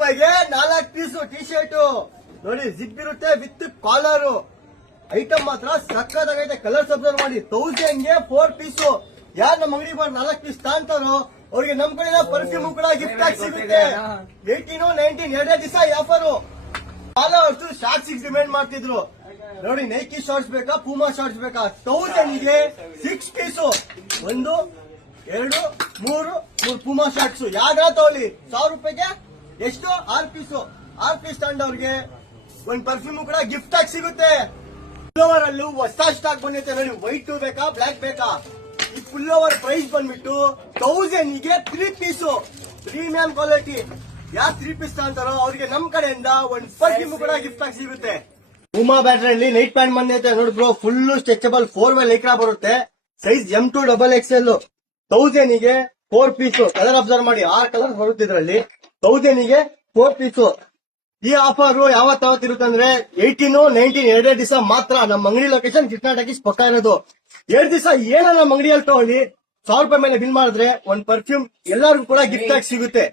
ರೂಪಾಯಿಗೆ 4 piece T shirt ನೋಡಿ, zip ಇರುತ್ತೆ ವಿತ್ ಕಾಲರ್. ಐಟಮ್ ಮಾತ್ರ ಸಕ್ಕತ್ತಾಗೈತೆ. ಕಲರ್ಸ್ ಅಬ್ಸರ್ವ್ ಮಾಡಿ. 1000ಗೆ 4 ಪೀಸು. ಯಾರು ನಮ್ಮ ಅಂಗಡಿ ಬಂದು 4 ಪೀಸ್ ತಾಂತಾರೋ ಅವ್ರಿಗೆ ನಮ್ ಕಡೆ ಪರ್ಫ್ಯೂಮ್ ಕೂಡ ಗಿಫ್ಟ್ ಆಗಿ ಸಿಗುತ್ತೆ. 18, 19 ಎರಡೇ ದಿವಸ ಆಫರ್. ಫಾಲೋವರ್ಸ್ ಶಾರ್ಟ್ಸ್ ಡಿಮ್ಯಾಂಡ್ ಮಾಡ್ತಿದ್ರು. ನೋಡಿ, ನೈಕಿ ಶಾರ್ಟ್ಸ್ ಬೇಕಾ, ಪೂಮಾ ಶಾರ್ಟ್ಸ್ ಬೇಕಾ, 1000ಗೆ 6 ಪೀಸು. 1, 2, 3 Puma shorts. ಯಾವ್ದಾರ ತಗೊಳ್ಳಿ. 1000 ರೂಪಾಯಿಗೆ ಎಷ್ಟು? 6 ಪೀಸು. 6 ಪೀಸ್ ತಗೊಂಡವ್ರಿಗೆ ಒಂದ್ ಪರ್ಫ್ಯೂಮ್ ಕೂಡ ಗಿಫ್ಟ್ ಆಗಿ ಸಿಗುತ್ತೆ. ಪುಲ್ಲೋವರ್ ಅಲ್ಲೂ ಹೊಸ ಸ್ಟಾಕ್ ಬಂದೈತೆ ನೋಡಿ. ವೈಟ್ ಬೇಕಾ, ಬ್ಲಾಕ್ ಬೇಕಾ? ಈ ಪುಲ್ಲೋವರ್ ಪ್ರೈಸ್ ಬಂದ್ಬಿಟ್ಟು 1000ಗೆ 3 ಪೀಸು. Premium quality. ಯಾರು 3 ಪೀಸ್ ತಗೊಂತಾರೋ ಅವ್ರಿಗೆ ನಮ್ ಕಡೆಯಿಂದ ಒಂದ್ ಪರ್ಫ್ಯೂಮ್ ಕೂಡ ಗಿಫ್ಟ್ ಆಗಿ ಸಿಗುತ್ತೆ. ಪೂಮಾ ಬ್ಯಾಟ್ರಲ್ಲಿ ನೈಟ್ ಪ್ಯಾಂಟ್ ಬಂದೈತೆ ನೋಡಿ ಬ್ರೋ. ಫುಲ್ ಸ್ಟ್ರೆಚಬಲ್ 4 ಲೈಕ್ರಾ ಬರುತ್ತೆ. Size M2 XXL. 1000ಗೆ 4 piece. Colour observe ಮಾಡಿ. 6 ಕಲರ್ ಬರುತ್ತೆ ಇದರಲ್ಲಿ. 1000ಗೆ 4 ಪೀಸು. ಈ ಆಫರ್ ಯಾವತ್ತಾವತ್ ಇರುತ್ತಂದ್ರೆ 18, 19 ಎರಡೇ ದಿವಸ ಮಾತ್ರ. ನಮ್ಮ ಅಂಗಡಿ ಲೊಕೇಶನ್ ಕೃಷ್ಣ ಟಾಕೀಸ್ ಪಕ್ಕ ಇರೋದು. 2 ದಿವಸ ಏನೋ ನಮ್ಮ ಅಂಗಡಿಯಲ್ಲಿ ತಗೊಳ್ಳಿ, 1000 ರೂಪಾಯಿ ಮೇಲೆ ಬಿಲ್ ಮಾಡಿದ್ರೆ ಒಂದ್ ಪರ್ಫ್ಯೂಮ್ ಎಲ್ಲರಿಗೂ ಕೂಡ ಗಿಫ್ಟ್ ಆಗಿ ಸಿಗುತ್ತೆ.